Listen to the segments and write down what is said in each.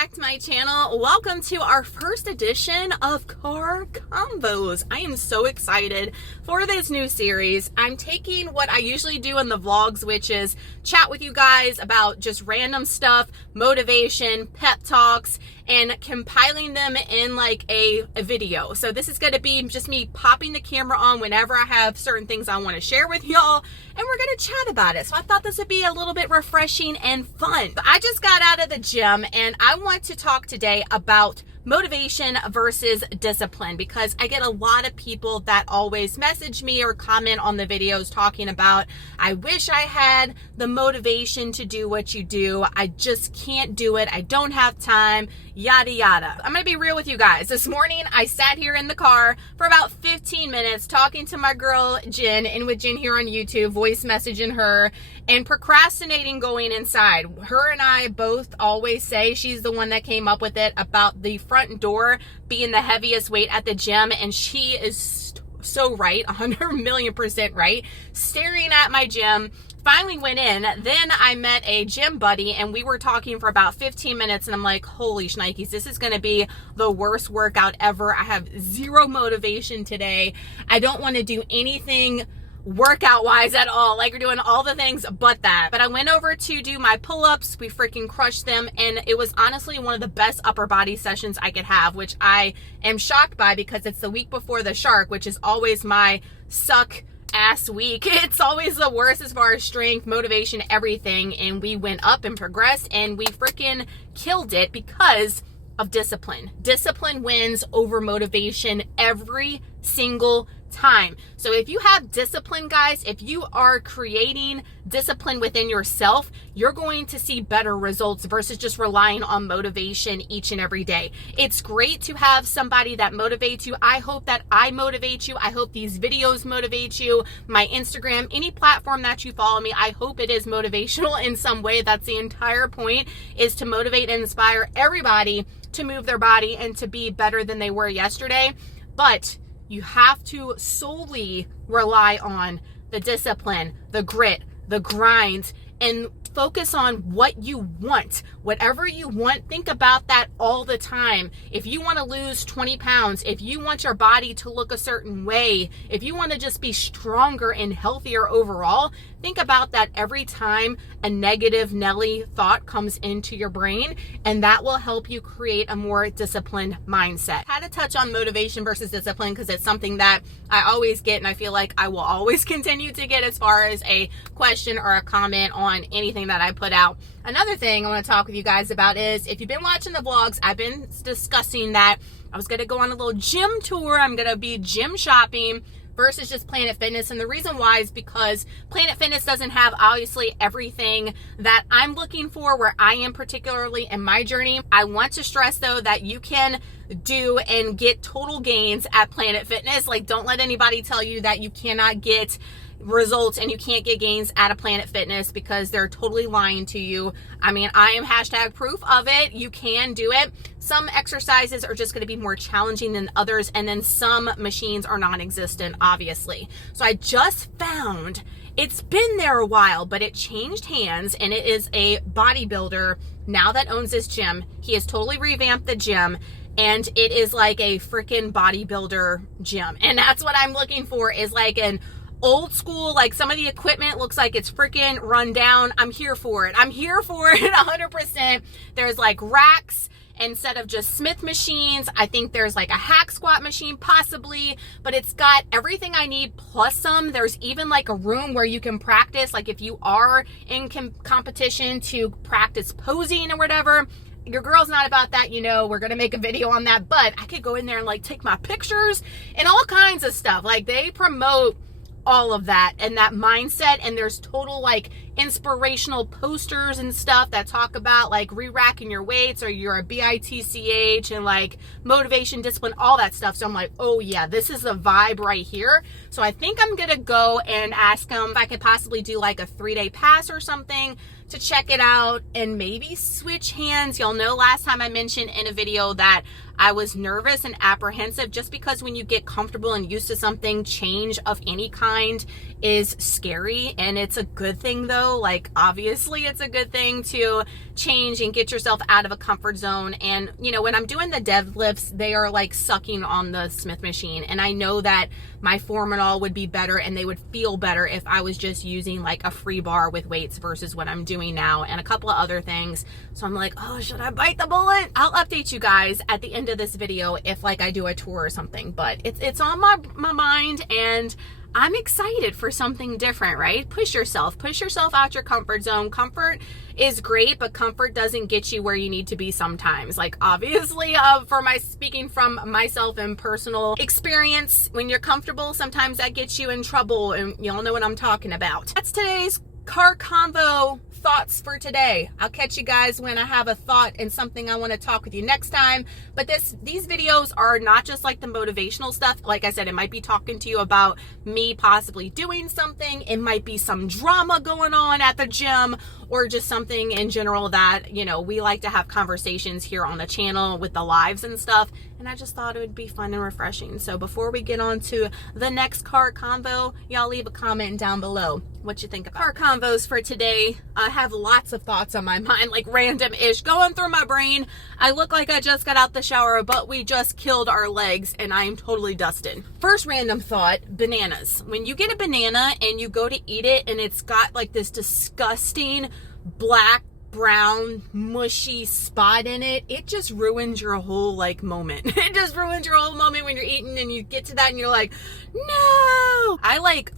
back to my channel. Welcome to our first edition of Car Combos. I am so excited for this new series. I'm taking what I usually do in the vlogs, which is chat with you guys about just random stuff, motivation, pep talks, and compiling them in like a video. So this is going to be just me popping the camera on whenever I have certain things I want to share with y'all, and we're going to chat about it. So I thought this would be a little bit refreshing and fun. I just got out of the gym and I want to talk today about motivation versus discipline, because I get a lot of people that always message me or comment on the videos talking about, I wish I had the motivation to do what you do. I just can't do it. I don't have time, yada yada. I'm gonna be real with you guys. This morning I sat here in the car for about 15 minutes talking to my girl Jen, and with Jen here on YouTube, voice messaging her and procrastinating going inside. Her and I both always say she's the one that came up with it about the front door being the heaviest weight at the gym, and she is so right, 100,000,000% right. Staring at my gym, finally went in. Then I met a gym buddy and we were talking for about 15 minutes, and I'm like, holy shnikes, this is going to be the worst workout ever. I have zero motivation today. I don't want to do anything workout wise at all. Like, we're doing all the things but that. But I went over to do my pull-ups. We freaking crushed them, and it was honestly one of the best upper body sessions I could have, which I am shocked by because it's the week before the shark, which is always my suck ass week. It's always the worst as far as strength, motivation, everything. And we went up and progressed, and we freaking killed it because of discipline. Discipline wins over motivation every single time. So if you have discipline, guys, if you are creating discipline within yourself, you're going to see better results versus just relying on motivation each and every day. It's great to have somebody that motivates you. I hope that I motivate you. I hope these videos motivate you. My Instagram, any platform that you follow me, I hope it is motivational in some way. That's the entire point, is to motivate and inspire everybody to move their body and to be better than they were yesterday. But you have to solely rely on the discipline, the grit, the grind, and focus on what you want. Whatever you want, think about that all the time. If you want to lose 20 pounds, if you want your body to look a certain way, if you want to just be stronger and healthier overall, think about that every time a negative Nelly thought comes into your brain, and that will help you create a more disciplined mindset. I had to touch on motivation versus discipline because it's something that I always get, and I feel like I will always continue to get as far as a question or a comment on anything that I put out. Another thing I want to talk with you guys about is, if you've been watching the vlogs, I've been discussing that I was going to go on a little gym tour. I'm going to be gym shopping versus just Planet Fitness. And the reason why is because Planet Fitness doesn't have obviously everything that I'm looking for where I am, particularly in my journey. I want to stress though that you can do and get total gains at Planet Fitness. Like, don't let anybody tell you that you cannot get results and you can't get gains at a Planet Fitness, because they're totally lying to you. I mean, I am hashtag proof of it. You can do it. Some exercises are just going to be more challenging than others, and then some machines are non-existent, obviously. So I just found, it's been there a while, but it changed hands, and it is a bodybuilder now that owns this gym. He has totally revamped the gym, and it is like a freaking bodybuilder gym. And that's what I'm looking for, is like an old school, like some of the equipment looks like it's freaking run down. I'm here for it. I'm here for it 100%. There's like racks instead of just Smith machines. I think there's like a hack squat machine possibly, but it's got everything I need plus some. There's even like a room where you can practice, like if you are in competition, to practice posing or whatever. Your girl's not about that, you know, we're going to make a video on that, but I could go in there and like take my pictures and all kinds of stuff. Like, they promote all of that and that mindset, and there's total like inspirational posters and stuff that talk about like re-racking your weights, or you're a BITCH, and like motivation, discipline, all that stuff. So I'm like, oh yeah, this is the vibe right here. So I think I'm gonna go and ask him if I could possibly do like a 3-day pass or something to check it out and maybe switch hands. Y'all know last time I mentioned in a video that I was nervous and apprehensive just because when you get comfortable and used to something, change of any kind is scary. And it's a good thing though. Like, obviously it's a good thing to change and get yourself out of a comfort zone. And you know, when I'm doing the deadlifts, they are like sucking on the Smith machine. And I know that my form and all would be better and they would feel better if I was just using like a free bar with weights versus what I'm doing now, and a couple of other things. So I'm like, oh, should I bite the bullet? I'll update you guys at the end of this video if like I do a tour or something, but it's on my mind, and I'm excited for something different, right? Push yourself out your comfort zone. Comfort is great, but comfort doesn't get you where you need to be sometimes. Like, obviously, speaking from myself and personal experience, when you're comfortable, sometimes that gets you in trouble, and y'all know what I'm talking about. That's today's car convo thoughts for today. I'll catch you guys when I have a thought and something I want to talk with you next time. But these videos are not just like the motivational stuff. Like I said, it might be talking to you about me possibly doing something. It might be some drama going on at the gym, or just something in general that, you know, we like to have conversations here on the channel with the lives and stuff. And I just thought it would be fun and refreshing. So before we get on to the next car convo, y'all leave a comment down below what you think about car convos for today. I have lots of thoughts on my mind, like random-ish going through my brain. I look like I just got out the shower, but we just killed our legs and I am totally dusted. First random thought, bananas. When you get a banana and you go to eat it and it's got like this disgusting black, brown, mushy spot in it, it just ruins your whole like moment. It just ruins your whole moment when you're eating and you get to that and you're like, no. I like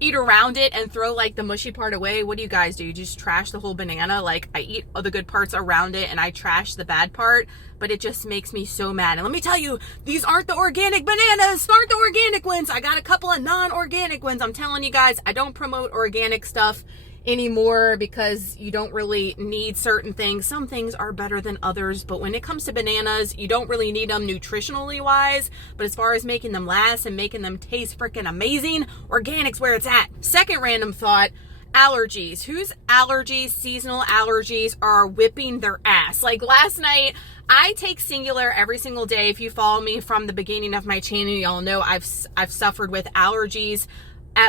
eat around it and throw like the mushy part away. What do you guys do? You just trash the whole banana? Like, I eat all the good parts around it and I trash the bad part, but it just makes me so mad. And let me tell you, these aren't the organic bananas. Aren't the organic ones. I got a couple of non-organic ones. I'm telling you guys, I don't promote organic stuff anymore because you don't really need certain things. Some things are better than others, but when it comes to bananas, you don't really need them nutritionally wise, but as far as making them last and making them taste freaking amazing, organic's where it's at. Second random thought, allergies. Whose allergies, seasonal allergies, are whipping their ass? Like last night, I take Singular every single day. If you follow me from the beginning of my channel, y'all know I've suffered with allergies.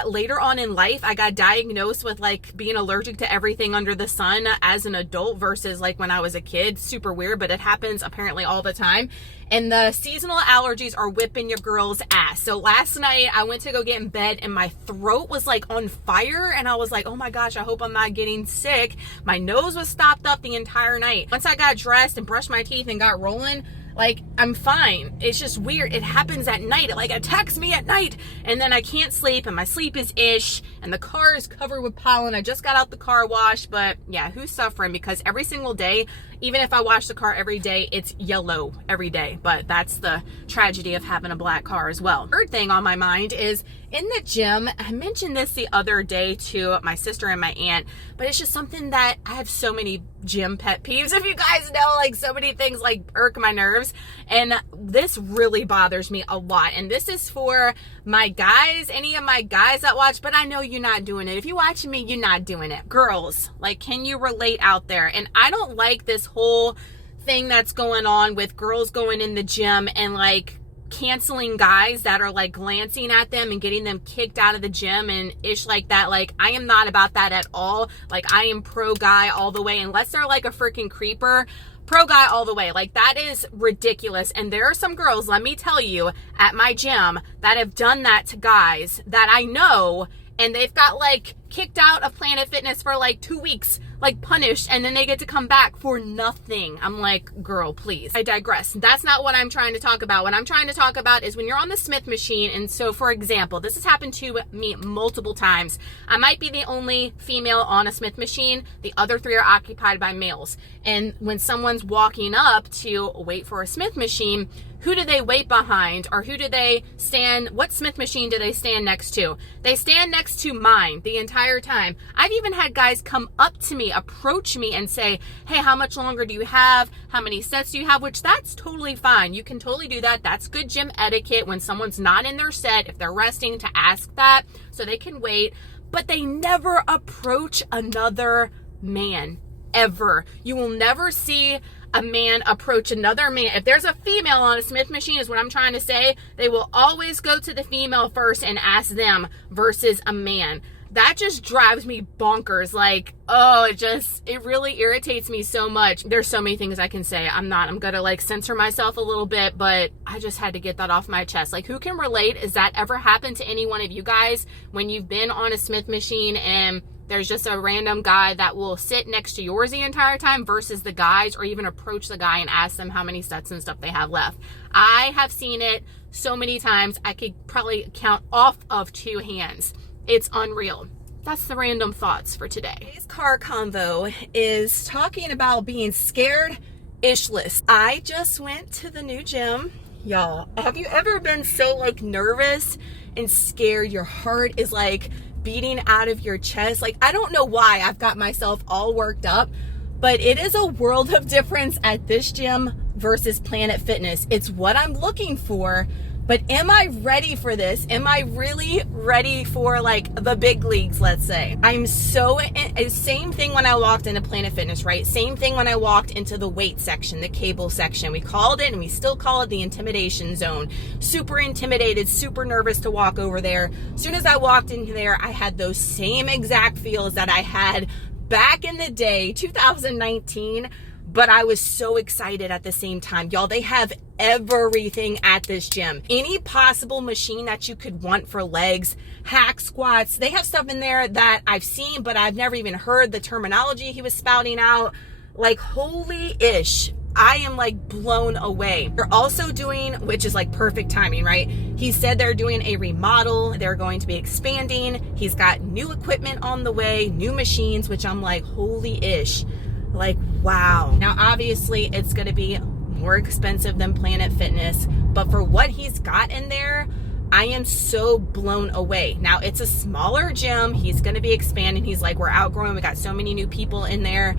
Later on in life, I got diagnosed with like being allergic to everything under the sun as an adult versus like when I was a kid. Super weird, but it happens apparently all the time. And the seasonal allergies are whipping your girl's ass. So last night I went to go get in bed and my throat was like on fire. And I was like, oh my gosh, I hope I'm not getting sick. My nose was stopped up the entire night. Once I got dressed and brushed my teeth and got rolling, like, I'm fine. It's just weird. It happens at night. It like attacks me at night. And then I can't sleep and my sleep is ish. And the car is covered with pollen. I just got out the car wash. But yeah, who's suffering? Because every single day, even if I wash the car every day, it's yellow every day. But that's the tragedy of having a black car as well. Third thing on my mind is in the gym. I mentioned this the other day to my sister and my aunt, but it's just something that I have so many gym pet peeves. If you guys know, like so many things like irk my nerves. And this really bothers me a lot. And this is for my guys, any of my guys that watch, but I know you're not doing it. If you're watching me, you're not doing it. Girls, like, can you relate out there? And I don't like this whole thing that's going on with girls going in the gym and like canceling guys that are like glancing at them and getting them kicked out of the gym and ish like that. Like, I am not about that at all. Like, I am pro guy all the way, unless they're like a freaking creeper. Pro guy all the way. Like, that is ridiculous. And there are some girls, let me tell you, at my gym that have done that to guys that I know, and they've got like kicked out of Planet Fitness for like 2 weeks, like punished, and then they get to come back for nothing. I'm like, girl, please. I digress. That's not what I'm trying to talk about. What I'm trying to talk about is when you're on the Smith machine. And so, for example, this has happened to me multiple times. I might be the only female on a Smith machine. The other three are occupied by males. And when someone's walking up to wait for a Smith machine, who do they wait behind, or who do they stand? What Smith machine do they stand next to? They stand next to mine the entire time. I've even had guys come up to me, approach me and say, hey, how much longer do you have? How many sets do you have? Which that's totally fine. You can totally do that. That's good gym etiquette when someone's not in their set, if they're resting, to ask that so they can wait. But they never approach another man. ever. You will never see a man approach another man. If there's a female on a Smith machine, is what I'm trying to say, they will always go to the female first and ask them versus a man. That just drives me bonkers. Like, oh, it really irritates me so much. There's so many things I can say. I'm gonna like censor myself a little bit, but I just had to get that off my chest. Like, who can relate? Has that ever happened to any one of you guys when you've been on a Smith machine and there's just a random guy that will sit next to yours the entire time versus the guys, or even approach the guy and ask them how many sets and stuff they have left? I have seen it so many times. I could probably count off of 2 hands. It's unreal. That's the random thoughts for today. Today's car convo is talking about being scared-ishless. I just went to the new gym. Y'all, have you ever been so like nervous and scared? Your heart is like beating out of your chest. Like, I don't know why I've got myself all worked up, but it is a world of difference at this gym versus Planet Fitness. It's what I'm looking for. But am I ready for this? Am I really ready for like the big leagues, let's say? I'm so, same thing when I walked into Planet Fitness, right? Same thing when I walked into the weight section, the cable section. We called it, and we still call it, the intimidation zone. Super intimidated, super nervous to walk over there. As soon as I walked into there, I had those same exact feels that I had back in the day, 2019. But I was so excited at the same time. Y'all, they have everything at this gym. Any possible machine that you could want for legs, hack squats. They have stuff in there that I've seen, but I've never even heard the terminology he was spouting out. Like, holy-ish. I am like blown away. They're also doing, which is like perfect timing, right? He said they're doing a remodel. They're going to be expanding. He's got new equipment on the way, new machines, which I'm like, holy-ish. Like, wow. Now, obviously, it's going to be more expensive than Planet Fitness, but for what he's got in there, I am so blown away. Now, it's a smaller gym. He's going to be expanding. He's like, we're outgrowing. We got so many new people in there.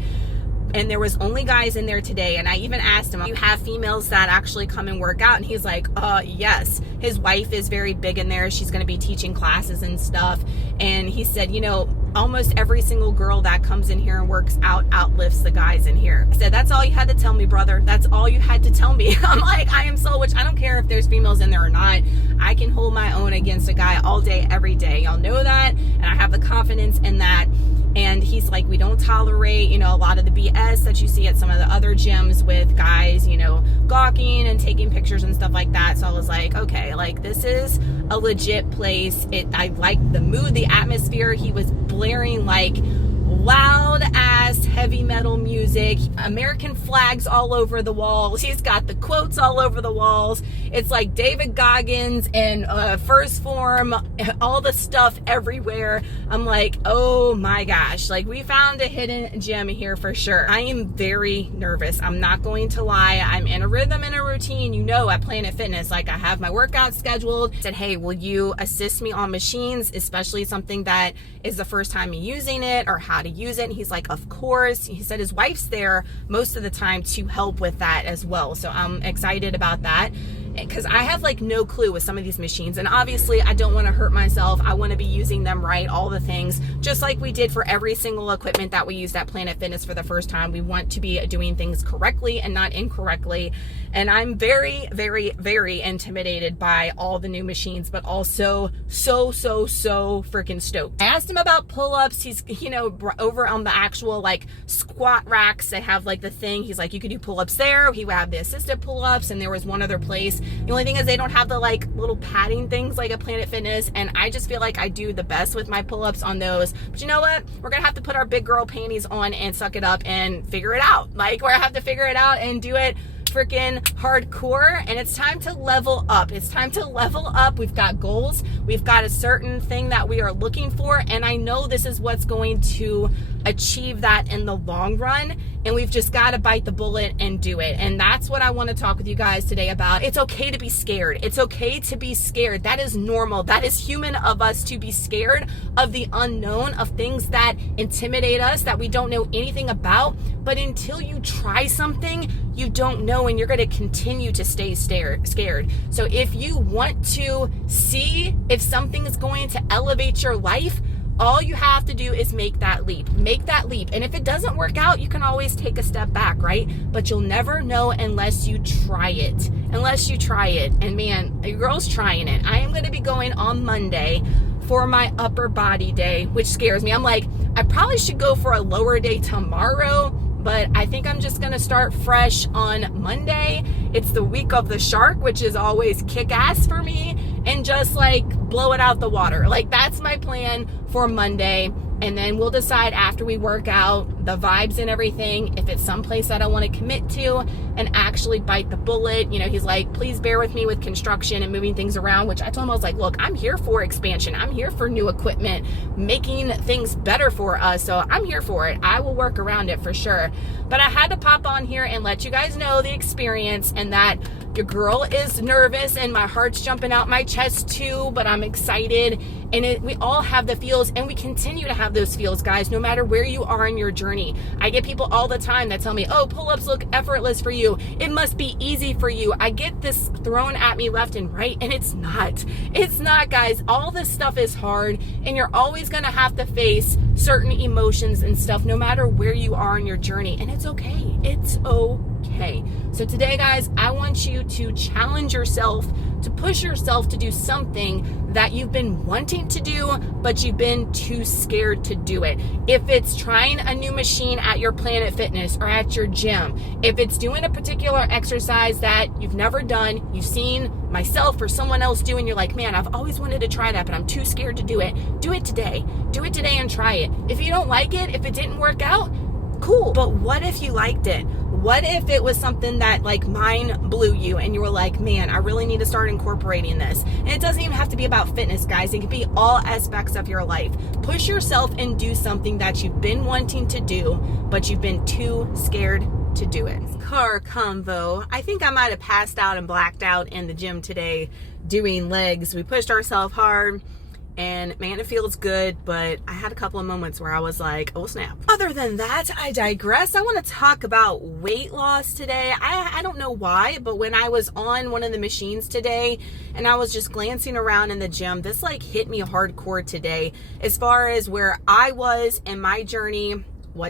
And there was only guys in there today. And I even asked him, you have females that actually come and work out? And he's like, yes. His wife is very big in there. She's going to be teaching classes and stuff. And he said, you know, almost every single girl that comes in here and works out outlifts the guys in here. I said, that's all you had to tell me, brother. That's all you had to tell me. I'm like, I am so, which I don't care if there's females in there or not. I can hold my own against a guy all day, every day. Y'all know that. And I have the confidence in that. And he's like, we don't tolerate, you know, a lot of the BS that you see at some of the other gyms with guys, you know, gawking and taking pictures and stuff like that. So I was like, okay, like, this is a legit place. I like the mood, the atmosphere. He was blaring like loud ass heavy metal music, American flags all over the walls. He's got the quotes all over the walls. It's like David Goggins and First Form, all the stuff everywhere. I'm like, oh my gosh, like, we found a hidden gem here for sure. I am very nervous. I'm not going to lie. I'm in a rhythm and a routine, you know, at Planet Fitness. Like, I have my workout scheduled. I said, hey, will you assist me on machines, especially something that is the first time using it, or how to use it? And he's like, of course. He said his wife's there most of the time to help with that as well. So I'm excited about that, because I have like no clue with some of these machines, and obviously I don't want to hurt myself. I want to be using them right, all the things, just like we did for every single equipment that we used at Planet Fitness for the first time. We want to be doing things correctly and not incorrectly. And I'm very, very, very intimidated by all the new machines, but also so freaking stoked. I asked him about pull-ups. He's, you know, over on the actual like squat racks, they have like the thing. He's like, you could do pull-ups there. He would have the assisted pull-ups, and there was one other place. The only thing is they don't have the like little padding things like a Planet Fitness, and I just feel like I do the best with my pull-ups on those. But you know what? We're gonna have to put our big girl panties on and suck it up and figure it out. Like, we're gonna have to figure it out and do it freaking hardcore. And it's time to level up. It's time to level up. We've got goals. We've got a certain thing that we are looking for, and I know this is what's going to achieve that in the long run, and we've just got to bite the bullet and do it. And that's what I want to talk with you guys today about. It's okay to be scared. It's okay to be scared. That is normal. That is human of us to be scared of the unknown, of things that intimidate us, that we don't know anything about. But until you try something, you don't know, and you're going to continue to stay scared. So if you want to see if something is going to elevate your life, All you have to do is make that leap. Make that leap. And if it doesn't work out, you can always take a step back, right? But you'll never know unless you try it. Unless you try it. And man, your girl's trying it. I am going to be going on Monday for my upper body day, which scares me. I'm like, I probably should go for a lower day tomorrow, but I think I'm just gonna start fresh on Monday. It's the week of the shark, which is always kick-ass for me, and just like blow it out the water. Like, that's my plan for Monday. And then we'll decide after we work out the vibes and everything, if it's someplace that I want to commit to and actually bite the bullet. You know, he's like, please bear with me with construction and moving things around, which I told him, I was like, look, I'm here for expansion. I'm here for new equipment, making things better for us. So I'm here for it. I will work around it for sure. But I had to pop on here and let you guys know the experience, and that your girl is nervous and my heart's jumping out my chest too, but I'm excited. And we all have the feels, and we continue to have those feels, guys, no matter where you are in your journey. I get people all the time that tell me, oh, pull-ups look effortless for you. It must be easy for you. I get this thrown at me left and right, and it's not. It's not, guys. All this stuff is hard, and you're always going to have to face certain emotions and stuff, no matter where you are in your journey. And it's okay. It's okay. So today, guys, I want you to challenge yourself, to push yourself to do something that you've been wanting to do, but you've been too scared to do it. If it's trying a new machine at your Planet Fitness or at your gym, if it's doing a particular exercise that you've never done, you've seen myself or someone else do, and you're like, man, I've always wanted to try that, but I'm too scared to do it. Do it today. Do it today and try it. If you don't like it, if it didn't work out, cool. But what if you liked it? What if it was something that like mind blew you and you were like, man, I really need to start incorporating this? And it doesn't even have to be about fitness, guys. It can be all aspects of your life. Push yourself and do something that you've been wanting to do, but you've been too scared to do it. Car convo. I think I might have passed out and blacked out in the gym today doing legs. We pushed ourselves hard. And man, it feels good, but I had a couple of moments where I was like, oh snap. Other than that, I digress. I want to talk about weight loss today. I don't know why, but when I was on one of the machines today and I was just glancing around in the gym, this like hit me hardcore today as far as where I was in my journey.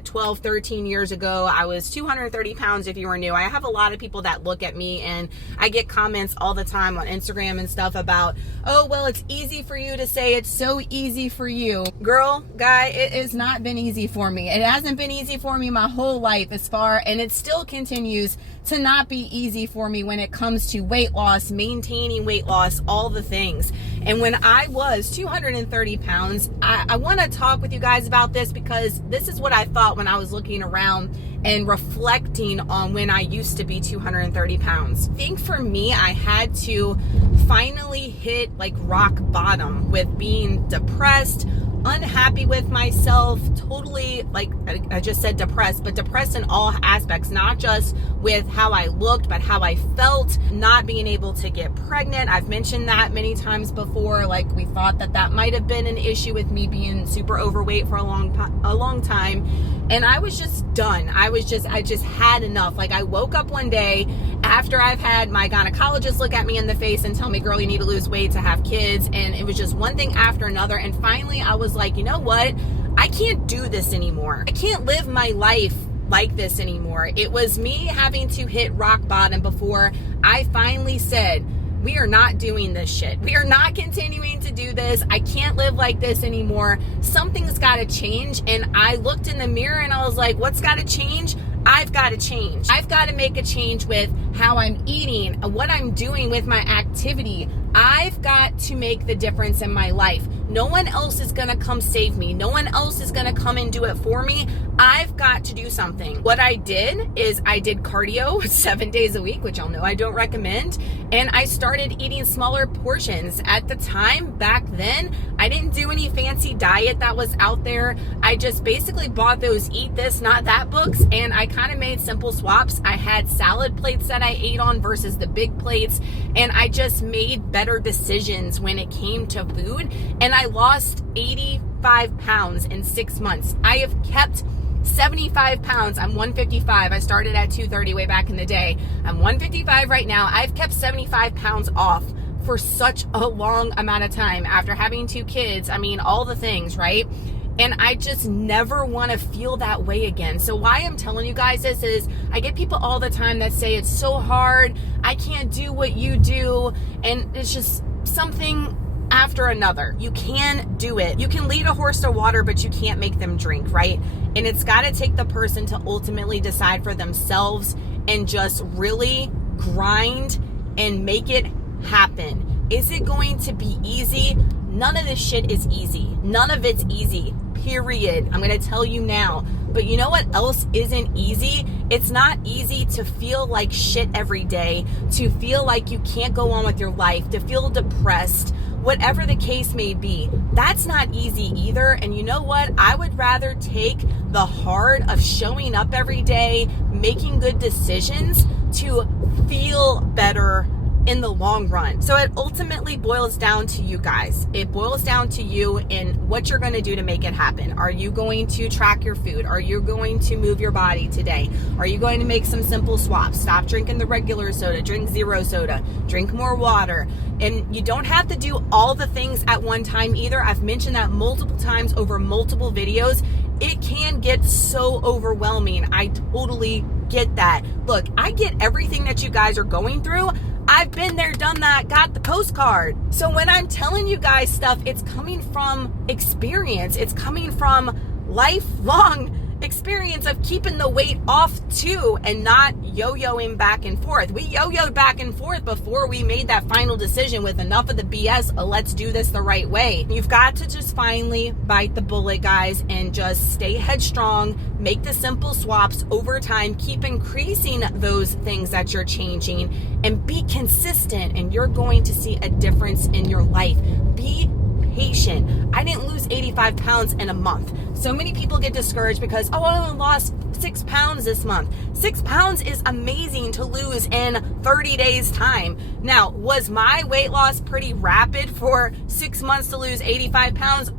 12, 13 years ago, I was 230 pounds if you were new. I have a lot of people that look at me, and I get comments all the time on Instagram and stuff about, oh, well, it's easy for you to say, it's so easy for you. Girl, guy, it has not been easy for me. It hasn't been easy for me my whole life and it still continues to not be easy for me when it comes to weight loss, maintaining weight loss, all the things. And when I was 230 pounds, I want to talk with you guys about this because this is what I thought when I was looking around and reflecting on when I used to be 230 pounds. I think for me, I had to finally hit like rock bottom with being depressed, unhappy with myself, totally, like I just said, depressed, but depressed in all aspects, not just with how I looked, but how I felt, not being able to get pregnant. I've mentioned that many times before. Like, we thought that might have been an issue with me being super overweight for a long time. And I was just done. I just had enough. Like, I woke up one day after I've had my gynecologist look at me in the face and tell me, girl, you need to lose weight to have kids. And it was just one thing after another. And finally I was like, you know what? I can't do this anymore. I can't live my life like this anymore. It was me having to hit rock bottom before I finally said, we are not doing this shit. We are not continuing to do this. I can't live like this anymore. Something's got to change. And I looked in the mirror and I was like, what's got to change? I've got to change. I've got to make a change with how I'm eating, what I'm doing with my activity. I've got to make the difference in my life. No one else is going to come save me. No one else is going to come and do it for me. I've got to do something. What I did is I did cardio 7 days a week, which y'all know I don't recommend. And I started eating smaller portions. At the time, back then, I didn't do any fancy diet that was out there. I just basically bought those Eat This, Not That books, and I kind of made simple swaps. I had salad plates that I ate on versus the big plates, and I just made better decisions when it came to food. And I lost 85 pounds in 6 months. I have kept 75 pounds. I'm 155. I started at 230 way back in the day. I'm 155 right now. I've kept 75 pounds off for such a long amount of time after having 2 kids. I mean, all the things, right? And I just never want to feel that way again. So why I'm telling you guys this is I get people all the time that say it's so hard, I can't do what you do, and it's just something after another. You can do it. You can lead a horse to water, but you can't make them drink, right? And it's got to take the person to ultimately decide for themselves and just really grind and make it happen. Is it going to be easy? None of this shit is easy. None of it's easy, period. I'm going to tell you now. But you know what else isn't easy? It's not easy to feel like shit every day, to feel like you can't go on with your life, to feel depressed, whatever the case may be. That's not easy either. And you know what? I would rather take the hard of showing up every day, making good decisions to feel better in the long run. So it ultimately boils down to you guys. It boils down to you and what you're going to do to make it happen. Are you going to track your food? Are you going to move your body today? Are you going to make some simple swaps? Stop drinking the regular soda, drink zero soda, drink more water. And you don't have to do all the things at one time either. I've mentioned that multiple times over multiple videos. It can get so overwhelming. I totally get that. Look, I get everything that you guys are going through. I've been there, done that, got the postcard. So when I'm telling you guys stuff, it's coming from experience. It's coming from lifelong experience of keeping the weight off too and not yo-yoing back and forth. We yo-yoed back and forth before we made that final decision with enough of the BS. Let's do this the right way. You've got to just finally bite the bullet, guys, and just stay headstrong, make the simple swaps over time, keep increasing those things that you're changing, and be consistent, and you're going to see a difference in your life. Be patient. I didn't lose 85 pounds in a month. So many people get discouraged because, oh, I only lost 6 pounds this month. 6 pounds is amazing to lose in 30 days time. Now, was my weight loss pretty rapid for 6 months to lose 85 pounds?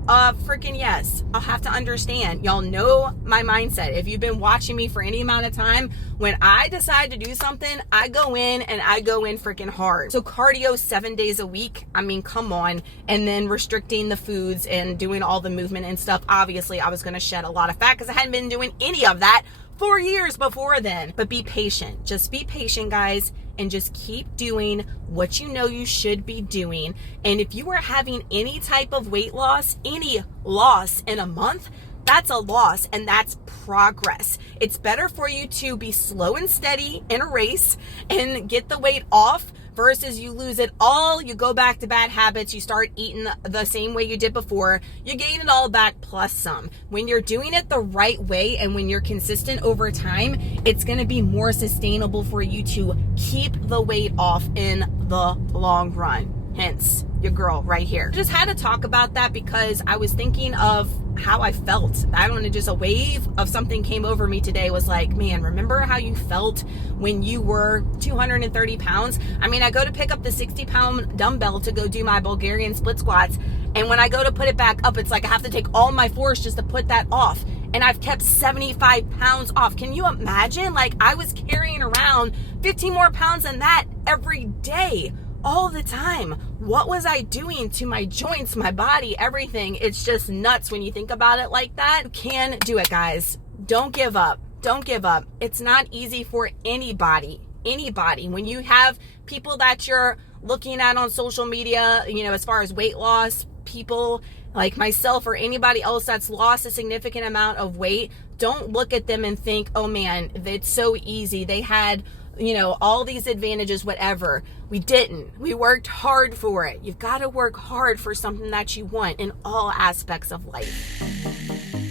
Freaking yes. I'll have to understand. Y'all know my mindset. If you've been watching me for any amount of time, when I decide to do something, I go in and I go in freaking hard. So cardio 7 days a week, I mean, come on. And then restricting the foods and doing all the movement and stuff. Obviously, I was going to shed a lot of fat because I hadn't been doing any of that 4 years before then. But be patient. Just be patient, guys, and just keep doing what you know you should be doing. And if you are having any type of weight loss, any loss in a month, that's a loss and that's progress. It's better for you to be slow and steady in a race and get the weight off versus you lose it all, you go back to bad habits, you start eating the same way you did before, you gain it all back plus some. When you're doing it the right way and when you're consistent over time, it's going to be more sustainable for you to keep the weight off in the long run. Hence, your girl right here. Just had to talk about that because I was thinking of how I felt. I don't know, just a wave of something came over me today. Was like, man, remember how you felt when you were 230 pounds? I mean, I go to pick up the 60-pound dumbbell to go do my Bulgarian split squats. And when I go to put it back up, it's like I have to take all my force just to put that off. And I've kept 75 pounds off. Can you imagine? Like, I was carrying around 15 more pounds than that every day. All the time. What was I doing to my joints, my body, everything? It's just nuts when you think about it like that. You can do it, guys. Don't give up. Don't give up. It's not easy for anybody. When you have people that you're looking at on social media, you know, as far as weight loss, people like myself or anybody else that's lost a significant amount of weight, don't look at them and think, oh man, it's so easy. They had, you know, all these advantages, whatever. We didn't. We worked hard for it. You've got to work hard for something that you want in all aspects of life.